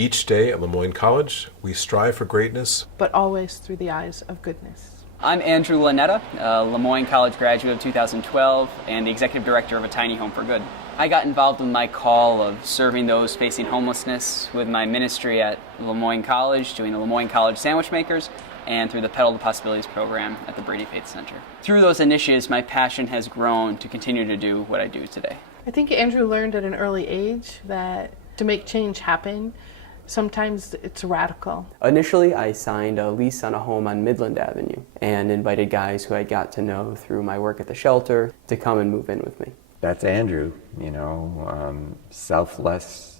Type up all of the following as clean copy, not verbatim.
Each day at Moyne College, we strive for greatness, but always through the eyes of goodness. I'm Andrew Lunetta, a Moyne College graduate of 2012 and the executive director of a tiny home for good. I got involved with my call of serving those facing homelessness with my ministry at Moyne College, doing the Moyne College Sandwich Makers, and through the Pedal to Possibilities program at the Brady Faith Center. Through those initiatives, my passion has grown to continue to do what I do today. I think Andrew learned at an early age that to make change happen, sometimes it's radical. Initially, I signed a lease on a home on Midland Avenue and invited guys who I got to know through my work at the shelter to come and move in with me. That's Andrew, selfless,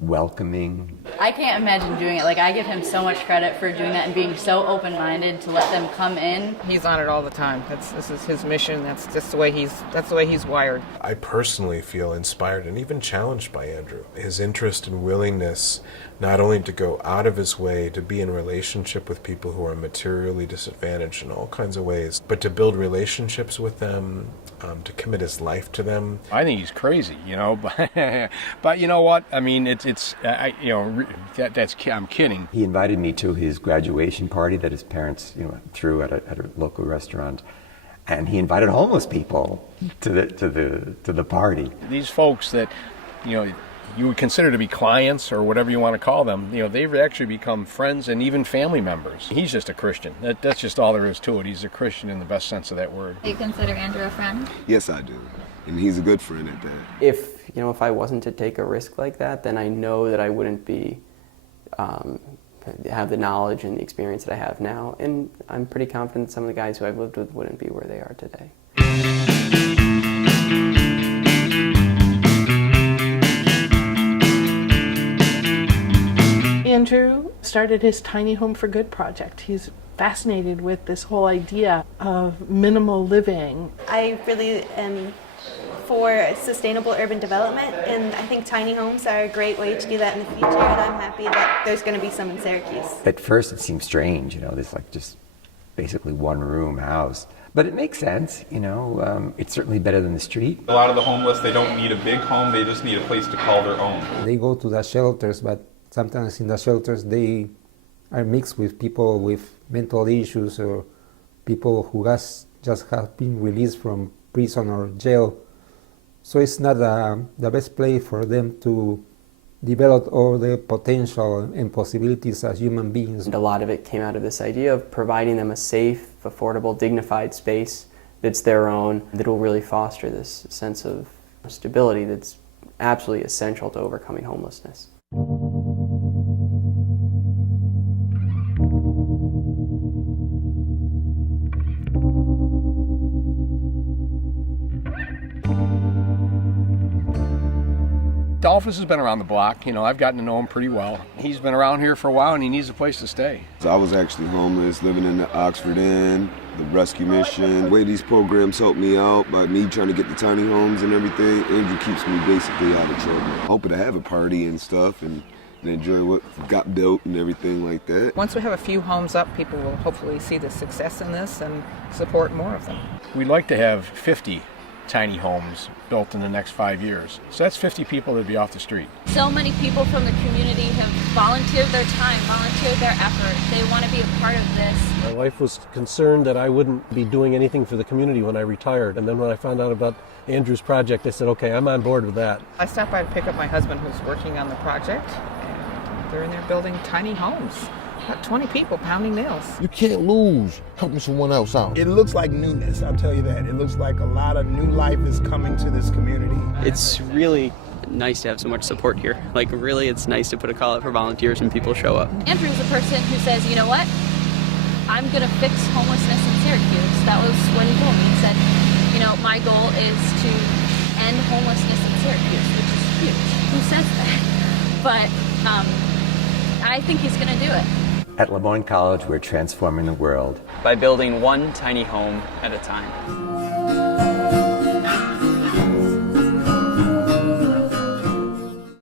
welcoming. I can't imagine doing it. I give him so much credit for doing that and being so open-minded to let them come in. He's on it all the time. This is his mission. That's just the way he's wired. I personally feel inspired and even challenged by Andrew. His interest and willingness not only to go out of his way to be in relationship with people who are materially disadvantaged in all kinds of ways, but to build relationships with them, to commit his life to them. I think he's crazy, but you know what? I mean, I'm kidding. He invited me to his graduation party that his parents, threw at a local restaurant, and he invited homeless people to the party. These folks that, you would consider to be clients or whatever you want to call them, they've actually become friends and even family members. He's just a Christian. That's just all there is to it. He's a Christian in the best sense of that word. Do you consider Andrew a friend? Yes, I do. And he's a good friend at that. If I wasn't to take a risk like that, then I know that I wouldn't be, have the knowledge and the experience that I have now. And I'm pretty confident some of the guys who I've lived with wouldn't be where they are today. Andrew started his Tiny Home for Good project. He's fascinated with this whole idea of minimal living. I really am for sustainable urban development, and I think tiny homes are a great way to do that in the future, and I'm happy that there's going to be some in Syracuse. At first it seemed strange, this just basically one room house. But it makes sense, it's certainly better than the street. A lot of the homeless, they don't need a big home, they just need a place to call their own. They go to the shelters, but sometimes in the shelters they are mixed with people with mental issues or people who just have been released from prison or jail. So it's not the best place for them to develop all the potential and possibilities as human beings. And a lot of it came out of this idea of providing them a safe, affordable, dignified space that's their own, that will really foster this sense of stability that's absolutely essential to overcoming homelessness. Dolphus has been around the block. I've gotten to know him pretty well. He's been around here for a while and he needs a place to stay. So I was actually homeless, living in the Oxford Inn, the rescue mission. The way these programs help me out by me trying to get the tiny homes and everything, Andrew keeps me basically out of trouble. Hoping to have a party and stuff and enjoy what got built and everything like that. Once we have a few homes up, people will hopefully see the success in this and support more of them. We'd like to have 50 tiny homes built in the next 5 years. So that's 50 people that'd be off the street. So many people from the community have volunteered their time, volunteered their effort. They want to be a part of this. My wife was concerned that I wouldn't be doing anything for the community when I retired. And then when I found out about Andrew's project, I said, okay, I'm on board with that. I stopped by to pick up my husband who's working on the project, and they're in there building tiny homes. About 20 people pounding nails. You can't lose helping someone else out. It looks like newness, I'll tell you that. It looks like a lot of new life is coming to this community. It's really nice to have so much support here. Really, it's nice to put a call out for volunteers and people show up. Andrew's a person who says, you know what? I'm going to fix homelessness in Syracuse. That was what he told me. He said, my goal is to end homelessness in Syracuse, which is huge. Who says that? But I think he's going to do it. At Moyne College, we're transforming the world by building one tiny home at a time.